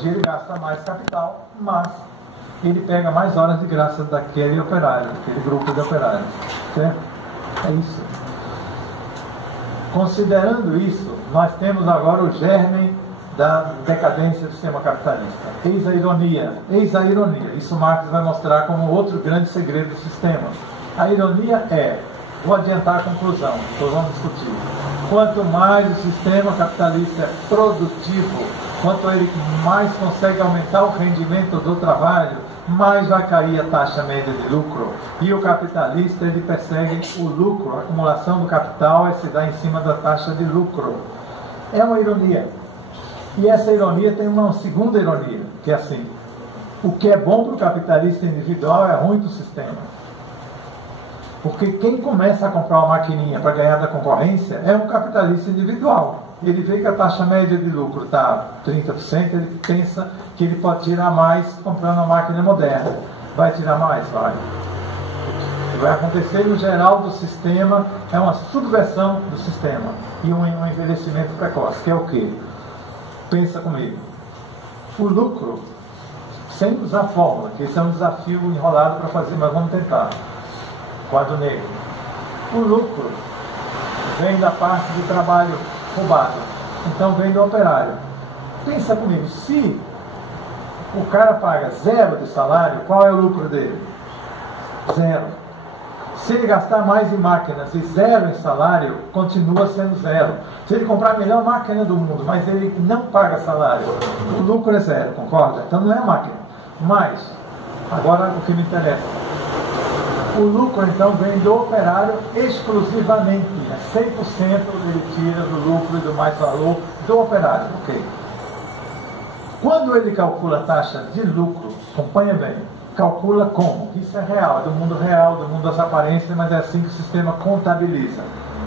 tecnologia ele gasta mais capital, mas ele pega mais horas de graça daquele operário, daquele grupo de operários. Certo? É isso. Considerando isso, nós temos agora o germe da decadência do sistema capitalista. Eis a ironia, eis a ironia. Isso Marx vai mostrar como outro grande segredo do sistema. A ironia é, vou adiantar a conclusão, depois vamos discutir. Quanto mais o sistema capitalista é produtivo, quanto ele mais consegue aumentar o rendimento do trabalho, mais vai cair a taxa média de lucro. E o capitalista, ele persegue o lucro, a acumulação do capital é se dar em cima da taxa de lucro. É uma ironia. E essa ironia tem uma segunda ironia, que é assim: o que é bom para o capitalista individual é ruim para o sistema. Porque quem começa a comprar uma maquininha para ganhar da concorrência é um capitalista individual. Ele vê que a taxa média de lucro está 30%, ele pensa que ele pode tirar mais comprando uma máquina moderna. Vai tirar mais? Vai. O que vai acontecer no geral do sistema é uma subversão do sistema e um envelhecimento precoce, que é o quê? Pensa comigo. O lucro, sem usar fórmula, que esse é um desafio enrolado para fazer, mas vamos tentar. Quadro negro. O lucro vem da parte de trabalho roubado. Então vem do operário. Pensa comigo, se o cara paga 0 de salário, qual é o lucro dele? 0. Se ele gastar mais em máquinas e 0 em salário, continua sendo 0. Se ele comprar a melhor máquina do mundo, mas ele não paga salário, o lucro é 0, concorda? Então não é a máquina. Mas, agora o que me interessa. O lucro, então, vem do operário exclusivamente. 100% ele tira do lucro e do mais valor do operário. Ok? Quando ele calcula a taxa de lucro, acompanha bem, calcula como? Isso é real, é do mundo das aparências, mas é assim que o sistema contabiliza,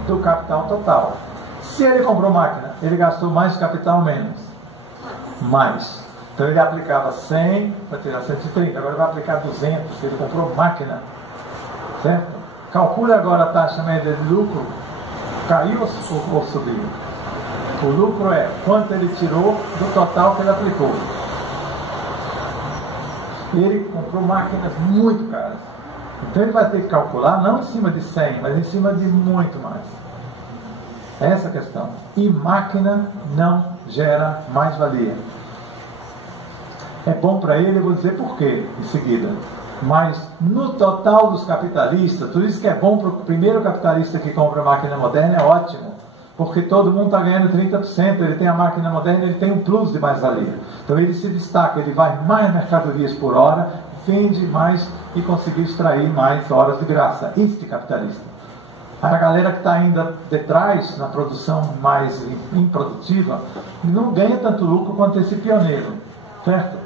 do capital total. Se ele comprou máquina, ele gastou mais capital ou menos? Mais. Então ele aplicava 100 para tirar 130, agora vai aplicar 200, se ele comprou máquina. Certo? Calcule agora a taxa média de lucro. Caiu ou subiu? O lucro é quanto ele tirou do total que ele aplicou. Ele comprou máquinas muito caras. Então ele vai ter que calcular não em cima de 100, mas em cima de muito mais. Essa é a questão. E máquina não gera mais-valia. É bom para ele, eu vou dizer por quê em seguida. Mas no total dos capitalistas, por isso que é bom para o primeiro capitalista que compra máquina moderna, é ótimo, porque todo mundo está ganhando 30%, ele tem a máquina moderna, ele tem um plus de mais-valia. Então ele se destaca, ele vai mais mercadorias por hora, vende mais e conseguir extrair mais horas de graça. Este capitalista. A galera que está ainda detrás, na produção mais improdutiva, não ganha tanto lucro quanto esse pioneiro, certo?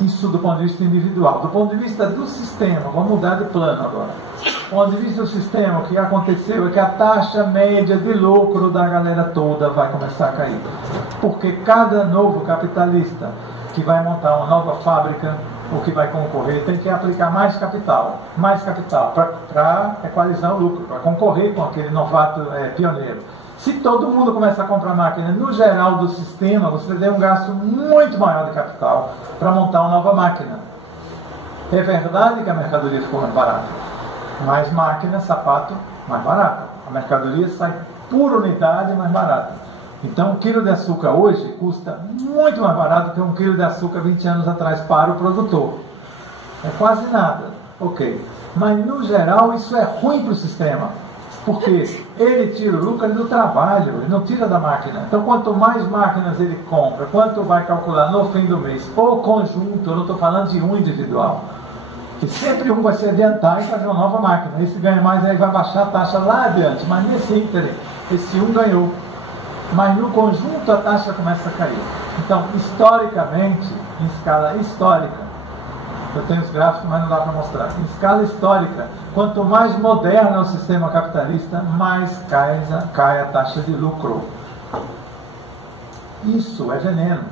Isso do ponto de vista individual. Do ponto de vista do sistema, vamos mudar de plano agora. Do ponto de vista do sistema, o que aconteceu é que a taxa média de lucro da galera toda vai começar a cair. Porque cada novo capitalista que vai montar uma nova fábrica, ou que vai concorrer, tem que aplicar mais capital para equalizar o lucro, para concorrer com aquele novato pioneiro. Se todo mundo começar a comprar máquina no geral do sistema, você tem um gasto muito maior de capital para montar uma nova máquina. É verdade que a mercadoria ficou mais barata, mas máquina, sapato, mais barata. A mercadoria sai por unidade mais barata. Então, um quilo de açúcar hoje custa muito mais barato que um quilo de açúcar 20 anos atrás para o produtor. É quase nada. Ok. Mas, no geral, isso é ruim para o sistema. Porque ele tira o lucro do trabalho, ele não tira da máquina. Então, quanto mais máquinas ele compra, quanto vai calcular no fim do mês, o conjunto, eu não estou falando de um individual, que sempre um vai se adiantar e fazer uma nova máquina. Esse ganha mais, aí vai baixar a taxa lá adiante. Mas nesse ínterim, esse um ganhou. Mas no conjunto a taxa começa a cair. Então, historicamente, em escala histórica, eu tenho os gráficos, mas não dá para mostrar. Em escala histórica, quanto mais moderno é o sistema capitalista, mais cai a taxa de lucro. Isso é veneno.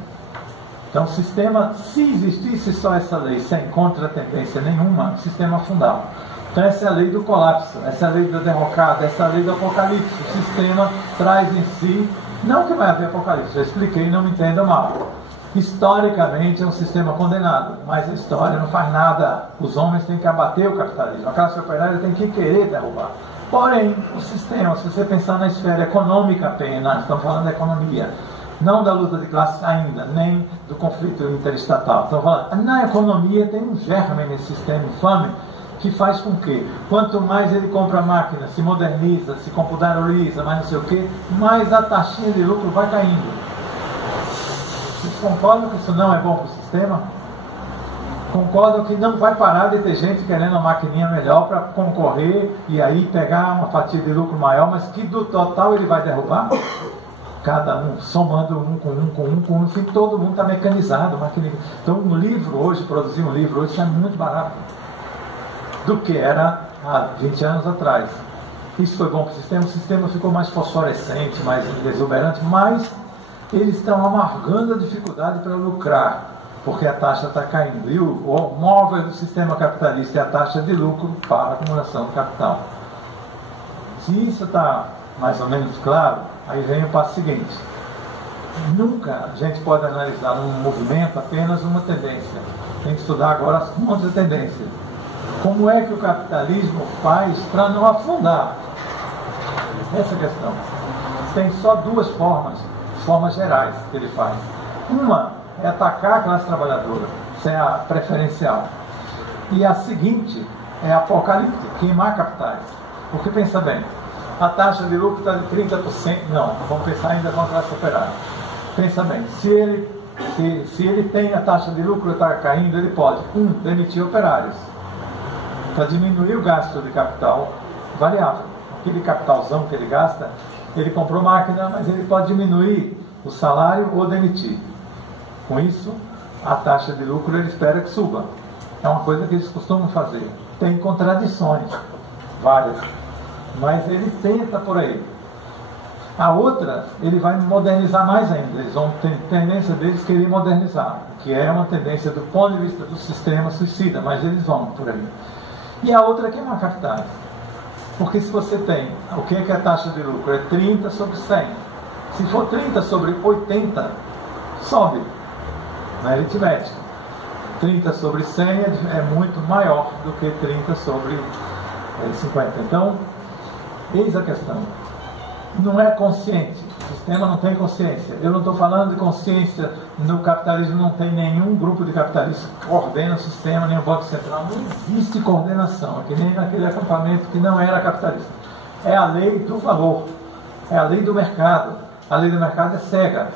Então, o sistema, se existisse só essa lei, sem contratendência nenhuma, o sistema afundava. Então, essa é a lei do colapso, essa é a lei da derrocada, essa é a lei do apocalipse. O sistema traz em si, não que vai haver apocalipse, já expliquei, não me entenda mal. Historicamente é um sistema condenado, mas a história não faz nada. Os homens têm que abater o capitalismo, a classe operária tem que querer derrubar. Porém, o sistema, se você pensar na esfera econômica apenas, estamos falando da economia, não da luta de classe ainda, nem do conflito interestatal. Estamos falando, na economia tem um germe nesse sistema infame que faz com que, quanto mais ele compra máquina, se moderniza, se computariza, mais não sei o que, mais a taxinha de lucro vai caindo. Vocês concordam que isso não é bom para o sistema? Concordam que não vai parar de ter gente querendo uma maquininha melhor para concorrer e aí pegar uma fatia de lucro maior, mas que do total ele vai derrubar? Cada um, somando um com um, no fim todo mundo está mecanizado. Então um livro hoje, produzir um livro hoje, isso é muito barato do que era há 20 anos atrás. Isso foi bom para o sistema ficou mais fosforescente, mais exuberante, mas eles estão amargando a dificuldade para lucrar, porque a taxa está caindo. E o móvel do sistema capitalista é a taxa de lucro para a acumulação do capital. Se isso está mais ou menos claro, aí vem o passo seguinte. Nunca a gente pode analisar um movimento apenas uma tendência. Tem que estudar agora as contra-tendências. Como é que o capitalismo faz para não afundar? Essa é a questão. Tem só duas formas gerais que ele faz. Uma é atacar a classe trabalhadora, isso é a preferencial. E a seguinte é apocalíptica, queimar capitais. Porque pensa bem, a taxa de lucro está de 30%, não, vamos pensar ainda com a classe operária. Pensa bem, se ele tem a taxa de lucro está caindo, ele pode, demitir operários, para diminuir o gasto de capital variável. Aquele capitalzão que ele gasta, ele comprou máquina, mas ele pode diminuir o salário ou demitir. Com isso, a taxa de lucro ele espera que suba. É uma coisa que eles costumam fazer. Tem contradições, várias, mas ele tenta por aí. A outra, ele vai modernizar mais ainda. Eles vão ter tendência deles querer modernizar, que é uma tendência do ponto de vista do sistema suicida, mas eles vão por aí. E a outra é queimar capitais. Porque se você tem, o que é a taxa de lucro? É 30 sobre 100. Se for 30 sobre 80, sobe na aritmética. 30 sobre 100 é muito maior do que 30 sobre 50. Então, eis a questão. Não é consciente. O sistema não tem consciência. Eu não estou falando de consciência. No capitalismo não tem nenhum grupo de capitalistas que coordena o sistema, nem o Banco Central. Não existe coordenação. É que nem naquele acampamento que não era capitalista. É a lei do valor. É a lei do mercado. A lei do mercado é cega.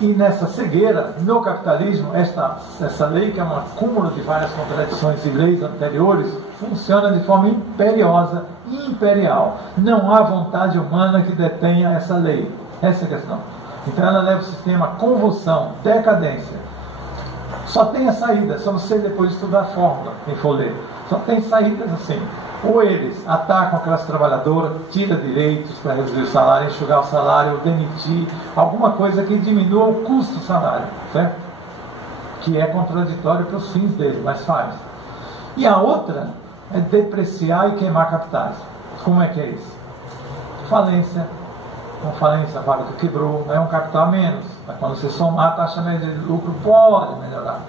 E nessa cegueira, no capitalismo, essa lei, que é um acúmulo de várias contradições e leis anteriores, funciona de forma imperiosa e imperial. Não há vontade humana que detenha essa lei. Essa é a questão. Então ela leva o sistema a convulsão, decadência. Só tem a saída, só você depois estudar a fórmula, quem for ler. Só tem saídas assim. Ou eles atacam a classe trabalhadora, tira direitos para reduzir o salário, enxugar o salário, ou demitir, alguma coisa que diminua o custo do salário, certo? Que é contraditório para os fins dele, mas faz. E a outra é depreciar e queimar capitais. Como é que é isso? Falência. Com falência, a fábrica quebrou, é um capital a menos. Mas quando você somar a taxa média de lucro, pode melhorar.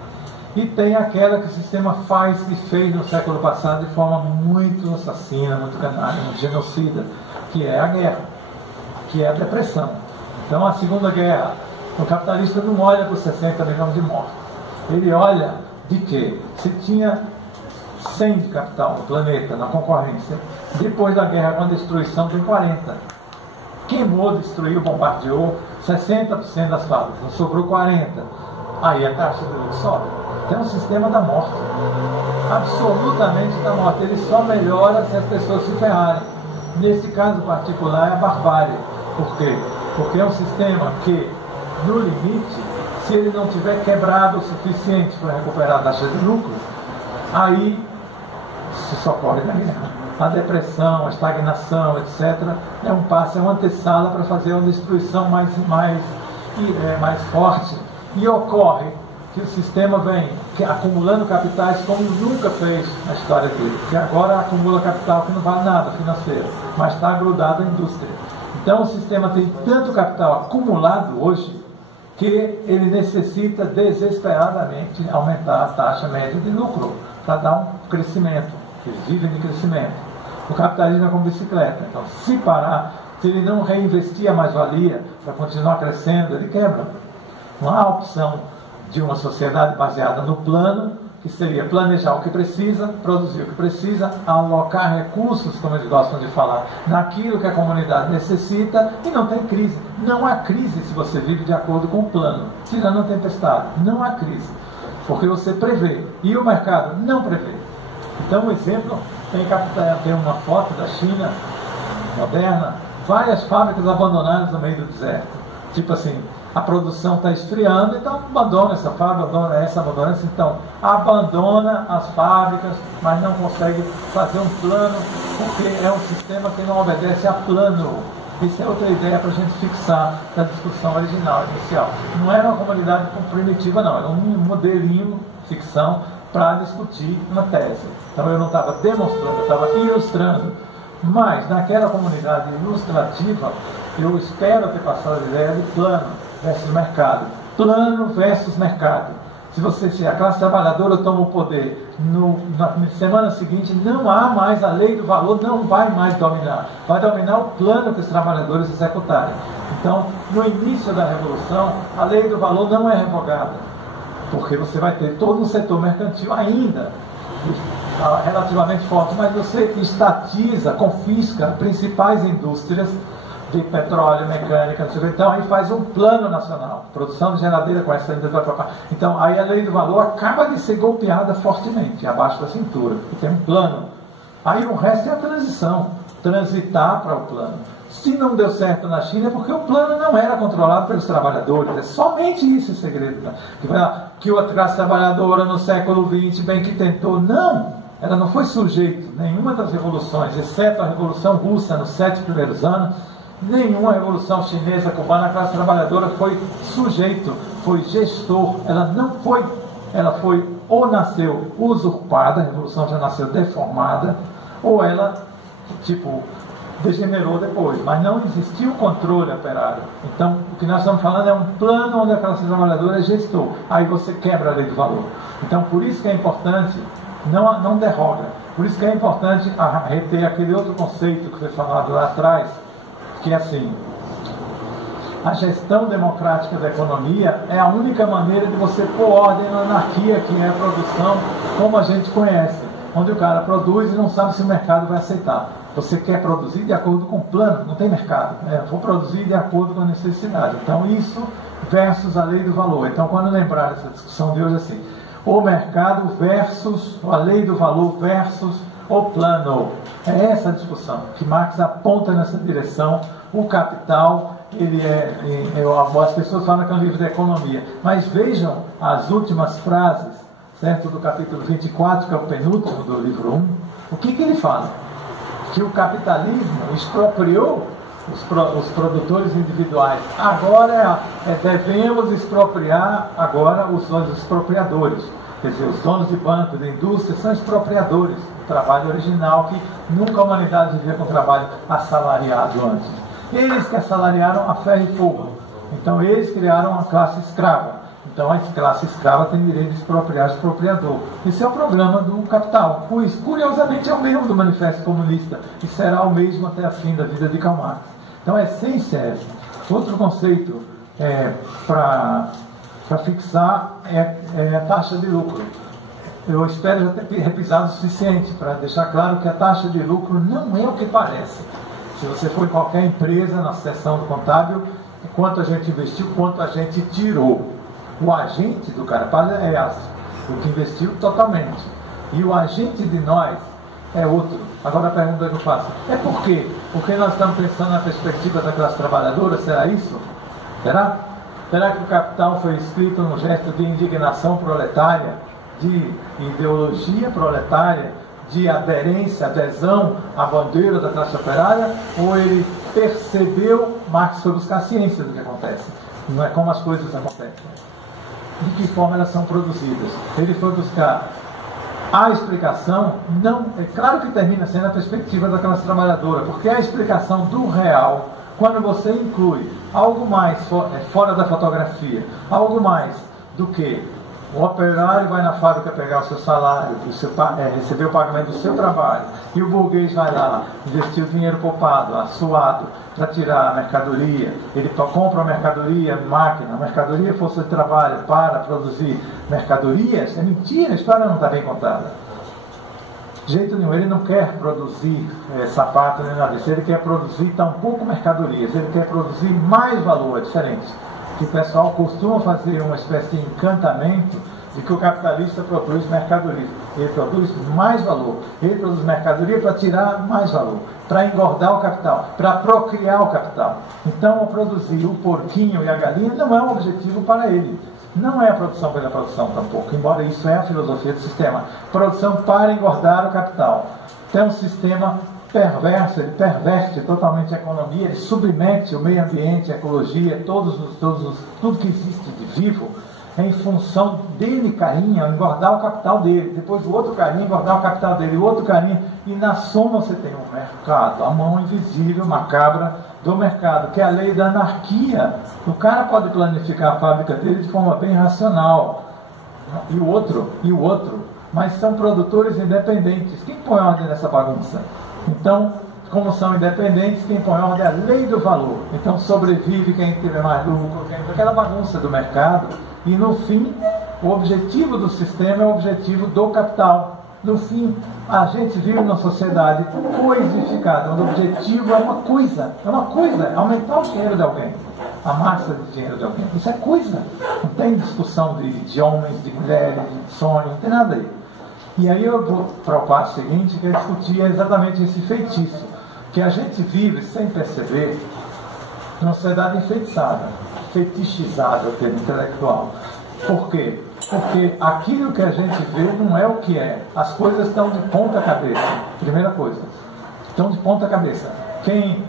E tem aquela que o sistema faz e fez no século passado de forma muito assassina, muito canalha, muito genocida, que é a guerra, que é a depressão. Então a Segunda Guerra, o capitalista não olha para os 60 milhões de mortos. Ele olha de que se tinha 100 de capital no planeta, na concorrência, depois da guerra com a destruição tem 40. Queimou, destruiu, bombardeou 60% das fábricas, não sobrou 40%. Aí a taxa de lucro sobe. Então é um sistema da morte, absolutamente da morte. Ele só melhora se as pessoas se ferrarem. Nesse caso particular é a barbárie. Por quê? Porque é um sistema que, no limite, se ele não tiver quebrado o suficiente para recuperar a taxa de lucro, aí se socorre da guerra. A depressão, a estagnação, etc., é um passo, é uma antessala para fazer uma destruição mais forte. E ocorre que o sistema vem acumulando capitais como nunca fez na história dele, que agora acumula capital que não vale nada financeiro, mas está grudado à indústria. Então o sistema tem tanto capital acumulado hoje que ele necessita desesperadamente aumentar a taxa média de lucro para dar um crescimento, que eles vivem de crescimento. O capitalismo é como bicicleta, então se parar, se ele não reinvestir a mais-valia para continuar crescendo, ele quebra. Não há opção de uma sociedade baseada no plano, que seria planejar o que precisa, produzir o que precisa, alocar recursos, como eles gostam de falar, naquilo que a comunidade necessita, e não tem crise. Não há crise se você vive de acordo com o plano, tirando a tempestade. Não há crise, porque você prevê, e o mercado não prevê. Então, um exemplo, tem uma foto da China moderna, várias fábricas abandonadas no meio do deserto. Tipo assim, a produção está esfriando, então abandona essa fábrica, abandona essa. Então, abandona as fábricas, mas não consegue fazer um plano, porque é um sistema que não obedece a plano. Isso é outra ideia para a gente fixar da discussão original, inicial. Não era uma comunidade primitiva, não, era um modelinho, ficção, para discutir uma tese. Então eu não estava demonstrando, eu estava ilustrando. Mas naquela comunidade ilustrativa, eu espero ter passado a ideia de plano versus mercado. Plano versus mercado. Se a classe trabalhadora toma o poder, na semana seguinte não há mais a lei do valor, não vai mais dominar. Vai dominar o plano que os trabalhadores executarem. Então, no início da Revolução, a lei do valor não é revogada, porque você vai ter todo um setor mercantil ainda relativamente forte, mas você estatiza, confisca principais indústrias de petróleo, mecânica, não sei o que. Então aí faz um plano nacional, produção de geladeira com essa indústria. Então aí a lei do valor acaba de ser golpeada fortemente, abaixo da cintura, porque tem um plano. Aí o resto é a transição, transitar para o plano. Se não deu certo na China é porque o plano não era controlado pelos trabalhadores. É somente isso o segredo. Né? Que a classe trabalhadora no século XX bem que tentou. Não, ela não foi sujeito. Nenhuma das revoluções, exceto a Revolução Russa nos 7 primeiros anos, nenhuma revolução chinesa, cubana, a classe trabalhadora foi sujeito, foi gestor. Ela não foi, ela foi ou nasceu usurpada, a revolução já nasceu deformada, ou ela, degenerou depois, mas não existiu controle operário. Então, o que nós estamos falando é um plano onde a classe trabalhadora é gestor. Aí você quebra a lei do valor. Então, por isso que é importante, não derroga, por isso que é importante reter aquele outro conceito que foi falado lá atrás, que é assim: a gestão democrática da economia é a única maneira de você pôr ordem na anarquia, que é a produção como a gente conhece, onde o cara produz e não sabe se o mercado vai aceitar. Você quer produzir de acordo com o plano, não tem mercado. Vou produzir de acordo com a necessidade. Então isso versus a lei do valor. Então quando lembrar essa discussão de hoje assim, o mercado versus a lei do valor versus o plano. É essa a discussão que Marx aponta nessa direção. O Capital, as pessoas falam que é um livro de economia, mas vejam as últimas frases, certo, do capítulo 24, que é o penúltimo do livro 1. O que ele fala? Que o capitalismo expropriou os produtores individuais. Agora devemos expropriar agora os expropriadores. Quer dizer, os donos de banco, de indústria, são expropriadores do trabalho original, que nunca a humanidade vivia com trabalho assalariado antes. Eles que assalariaram a ferro e fogo. Então eles criaram uma classe escrava. Então a classe escrava tem direito de expropriar o expropriador. Esse é o programa do Capital. Curiosamente é o mesmo do Manifesto Comunista, e será o mesmo até a fim da vida de Karl Marx. Então a essência é essa. Outro conceito para fixar é a taxa de lucro. Eu espero já ter repisado o suficiente para deixar claro que a taxa de lucro não é o que parece. Se você for em qualquer empresa, na seção do contábil, quanto a gente investiu, quanto a gente tirou. O agente do cara é o que investiu totalmente. E o agente de nós é outro. Agora a pergunta que eu faço: é por quê? Porque nós estamos pensando na perspectiva da classe trabalhadora? Será isso? Será? Será que o Capital foi escrito num gesto de indignação proletária, de ideologia proletária, de adesão à bandeira da classe operária? Ou ele percebeu, Marx foi buscar a ciência do que acontece? Não é como as coisas acontecem, de que forma elas são produzidas. Ele foi buscar a explicação, não, é claro que termina sendo a perspectiva da classe trabalhadora, porque a explicação do real, Quando você inclui algo mais fora da fotografia, algo mais do que o operário vai na fábrica pegar o seu salário, receber o pagamento do seu trabalho, e o burguês vai lá investir o dinheiro poupado, assuado, para tirar a mercadoria. Ele compra a mercadoria, máquina, a mercadoria, força de trabalho para produzir mercadorias. É mentira, a história não está bem contada. De jeito nenhum, ele não quer produzir sapato nem nada disso, ele quer produzir tampouco mercadorias, ele quer produzir mais valor, é diferente. Que o pessoal costuma fazer uma espécie de encantamento de que o capitalista produz mercadoria. Ele produz mais valor, ele produz mercadoria para tirar mais valor, para engordar o capital, para procriar o capital. Então, produzir o porquinho e a galinha não é um objetivo para ele. Não é a produção pela produção tampouco, embora isso é a filosofia do sistema. Produção para engordar o capital. Então, um sistema perverso, ele perverte totalmente a economia, ele submete o meio ambiente, a ecologia, tudo que existe de vivo, em função dele, carinha, engordar o capital dele, depois o outro carinha, engordar o capital dele, o outro carinha, e na soma você tem um mercado, a mão invisível, macabra do mercado, que é a lei da anarquia. O cara pode planificar a fábrica dele de forma bem racional, e o outro, mas são produtores independentes. Quem põe ordem nessa bagunça? Então, como são independentes, quem põe ordem é a lei do valor. Então sobrevive quem tiver mais lucro, aquela bagunça do mercado. E no fim, o objetivo do sistema é o objetivo do capital. No fim, a gente vive numa sociedade coisificada, onde o objetivo é uma coisa, aumentar o dinheiro de alguém, a massa de dinheiro de alguém. Isso é coisa. Não tem discussão de homens, de mulheres, de sonho, não tem nada aí. E aí eu vou para o passo seguinte, que é discutir exatamente esse feitiço, que a gente vive sem perceber numa sociedade enfeitiçada, fetichizada, o termo intelectual. Por quê? Porque aquilo que a gente vê não é o que é. As coisas estão de ponta cabeça. Primeira coisa, estão de ponta cabeça. Quem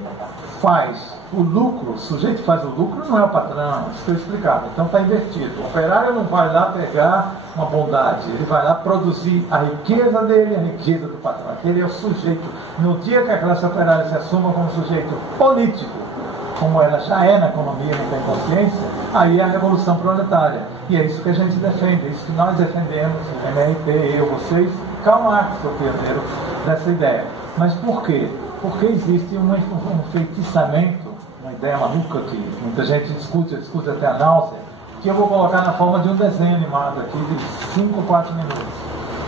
faz o lucro, o sujeito que faz o lucro não é o patrão, isso foi explicado. Então está invertido. O operário não vai lá pegar uma bondade, ele vai lá produzir a riqueza dele, a riqueza do patrão. Aquele é o sujeito. No dia que a classe operária se assuma como sujeito político, como ela já é na economia, não tem consciência, aí é a revolução proletária. E é isso que a gente defende, é isso que nós defendemos, o MRT, eu, vocês. Karl Marx foi o pioneiro dessa ideia. Mas por quê? Porque existe um feitiçamento, uma ideia maluca que muita gente discute até a náusea, que eu vou colocar na forma de um desenho animado aqui de 5 ou 4 minutos,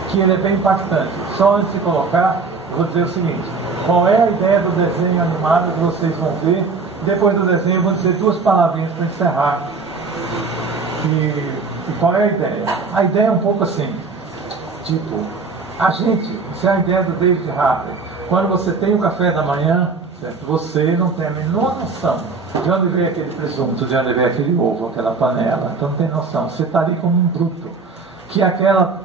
que ele é bem impactante. Só antes de colocar, eu vou dizer o seguinte: qual é a ideia do desenho animado que vocês vão ver? Depois do desenho eu vou dizer 2 palavrinhas para encerrar. E qual é a ideia? A ideia é um pouco assim, tipo, a gente, isso é a ideia do David Harper. Quando você tem o café da manhã, certo? Você não tem a menor noção de onde veio aquele presunto, de onde veio aquele ovo, aquela panela. Então não tem noção. Você está ali como um bruto. Que aquela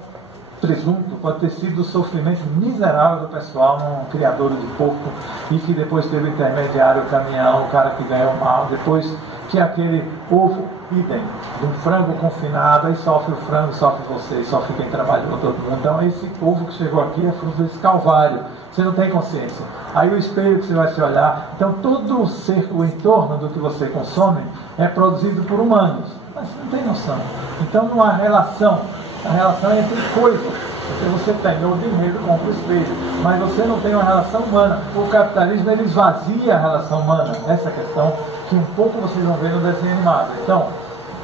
presunto pode ter sido o sofrimento miserável do pessoal num criador de porco, e que depois teve o intermediário, o caminhão, o cara que ganhou mal, depois que aquele ovo, idem, de um frango confinado, aí sofre o frango, sofre você, sofre quem trabalhou, todo mundo. Então esse ovo que chegou aqui é fruto desse calvário. Você não tem consciência. Aí o espelho que você vai se olhar, então todo o cerco, o entorno do que você consome é produzido por humanos, mas você não tem noção. Então não há relação. A relação é entre coisas, porque você tem o dinheiro compra o espelho, mas você não tem uma relação humana. O capitalismo, ele esvazia a relação humana, essa questão que um pouco vocês vão ver no desenho animado. Então,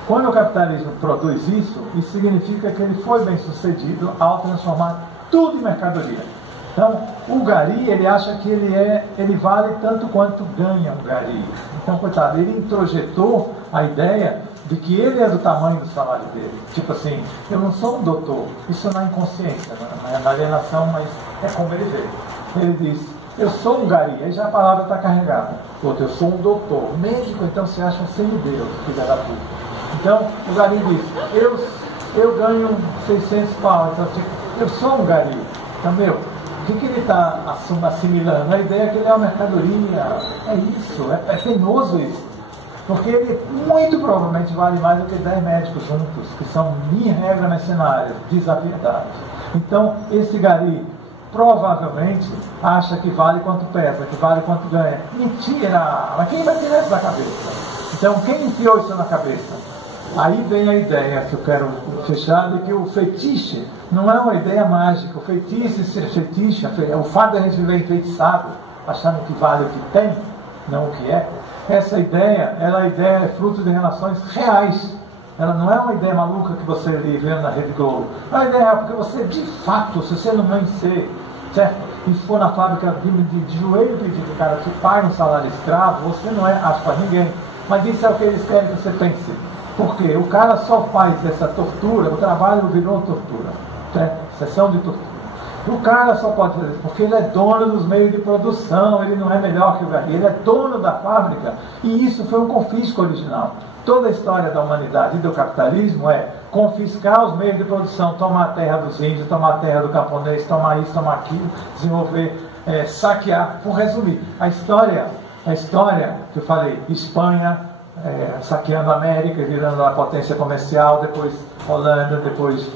quando o capitalismo produz isso significa que ele foi bem sucedido ao transformar tudo em mercadoria. Então, o gari, ele acha que ele vale tanto quanto ganha um gari. Então, coitado, ele introjetou a ideia de que ele é do tamanho do salário dele. Tipo assim, eu não sou um doutor, isso não é inconsciência, não é na alienação, mas é como ele vê. Ele diz, eu sou um gari, aí já a palavra está carregada. Outro, eu sou um doutor. O médico, então, se acha um semideus, filha da puta. Então, o gari diz, eu ganho 600 pau, então, tipo, eu sou um gari. Então, meu, o que ele está assimilando? A ideia é que ele é uma mercadoria. É isso, é penoso isso. Porque ele muito provavelmente vale mais do que 10 médicos juntos, que são, em regra, mercenários, desaviados. Então, esse gari provavelmente acha que vale quanto pesa, que vale quanto ganha. Mentira! Mas quem vai tirar isso da cabeça? Então, quem enfiou isso na cabeça? Aí vem a ideia que eu quero fechar de que o fetiche não é uma ideia mágica. O fetiche, o fato de a gente viver enfeitiçado, achando que vale o que tem, não o que é. Essa ideia, é fruto de relações reais. Ela não é uma ideia maluca que você vê na Rede Globo. É uma ideia real, porque você, de fato, se você não vencer, certo? E for na fábrica de joelho pedir que o cara te pague um salário escravo, você não é aspas ninguém. Mas isso é o que eles querem que você pense. Porque o cara só faz essa tortura, o trabalho virou tortura, certo? Sessão de tortura. O cara só pode fazer isso porque ele é dono dos meios de produção, ele não é melhor que o garoto, ele é dono da fábrica. E isso foi um confisco original. Toda a história da humanidade e do capitalismo é confiscar os meios de produção, tomar a terra dos índios, tomar a terra do camponês, tomar isso, tomar aquilo, desenvolver, saquear. Por resumir, a história que eu falei, Espanha, saqueando a América, virando uma potência comercial, depois Holanda, depois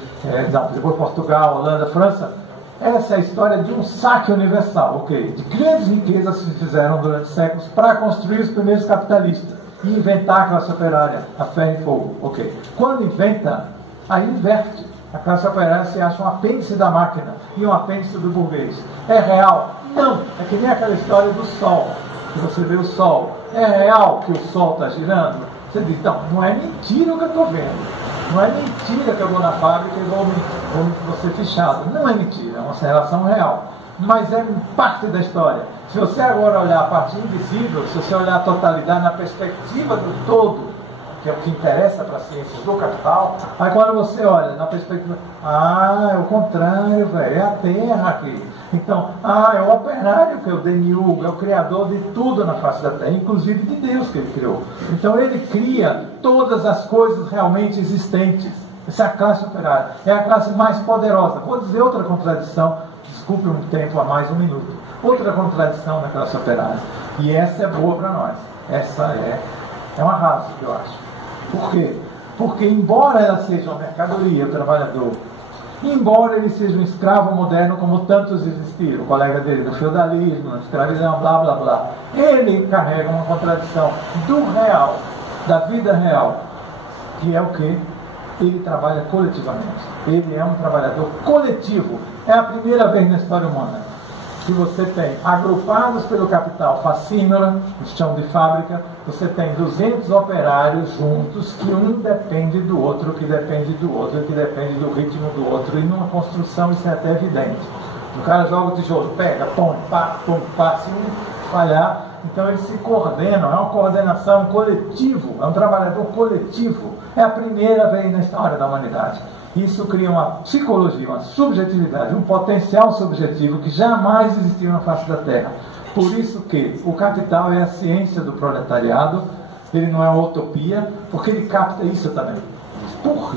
Portugal, Holanda, França. Essa é a história de um saque universal, ok? De grandes riquezas que se fizeram durante séculos para construir os primeiros capitalistas e inventar a classe operária, a ferro e fogo, ok? Quando inventa, aí inverte. A classe operária se acha um apêndice da máquina e um apêndice do burguês. É real? Não! É que nem aquela história do sol, que você vê o sol. É real que o sol está girando? Você diz, não é mentira o que eu estou vendo. Não é mentira que eu vou na fábrica e vou ser fichado. Não é mentira, é uma relação real. Mas é parte da história. Se você agora olhar a parte invisível, se você olhar a totalidade na perspectiva do todo, que é o que interessa para a ciência do capital, aí quando você olha na perspectiva, é o contrário, velho, é a terra aqui. Então, é o operário que é o demiurgo, é o criador de tudo na face da terra, inclusive de Deus que ele criou. Então ele cria todas as coisas realmente existentes. Essa é a classe operária, é a classe mais poderosa. Vou dizer outra contradição, desculpe um tempo a mais, um minuto. Outra contradição da classe operária, e essa é boa para nós. Essa é uma raça, eu acho. Por quê? Porque embora ela seja uma mercadoria, o trabalhador, embora ele seja um escravo moderno como tantos existiram, o colega dele do feudalismo, da escravidão, blá blá blá, ele carrega uma contradição do real, da vida real, que é o quê? Ele trabalha coletivamente. Ele é um trabalhador coletivo. É a primeira vez na história humana que você tem, agrupados pelo capital facínora, no chão de fábrica, você tem 200 operários juntos, que um depende do outro, que depende do outro, que depende do ritmo do outro, e numa construção isso é até evidente. O cara joga o tijolo, pega, põe, pá, se um falhar, então eles se coordenam, é uma coordenação coletivo, é um trabalhador coletivo, é a primeira vez na história da humanidade. Isso cria uma psicologia, uma subjetividade, um potencial subjetivo que jamais existiu na face da Terra. Por isso que o capital é a ciência do proletariado, ele não é uma utopia, porque ele capta isso também.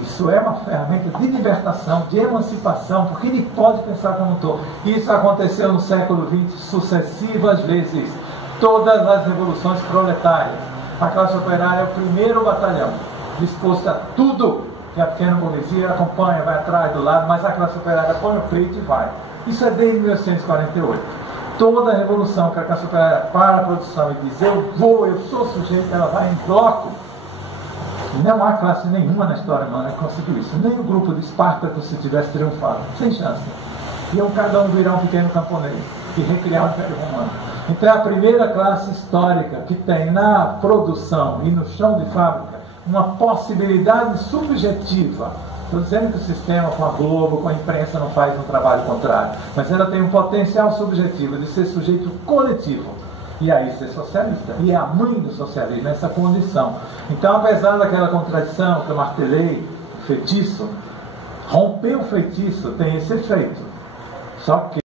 Isso é uma ferramenta de libertação, de emancipação, porque ele pode pensar como todo. Isso aconteceu no século XX sucessivas vezes. Todas as revoluções proletárias. A classe operária é o primeiro batalhão, disposto a tudo que a pequena burguesia acompanha, vai atrás, do lado, mas a classe operária põe o peito e vai. Isso é desde 1848. Toda a revolução que a classe operária para a produção e diz, eu sou sujeito, ela vai em bloco. Não há classe nenhuma na história humana que conseguiu isso. Nem o grupo de Espartaco se tivesse triunfado. Sem chance. Iam cada um virar um pequeno camponês e recriar o Império Romano. Então é a primeira classe histórica que tem na produção e no chão de fábrica uma possibilidade subjetiva. Estou dizendo que o sistema com a Globo, com a imprensa não faz um trabalho contrário, mas ela tem um potencial subjetivo de ser sujeito coletivo e aí ser socialista, e é a mãe do socialismo, essa condição. Então, apesar daquela contradição que eu martelei, feitiço, romper o feitiço tem esse efeito, só que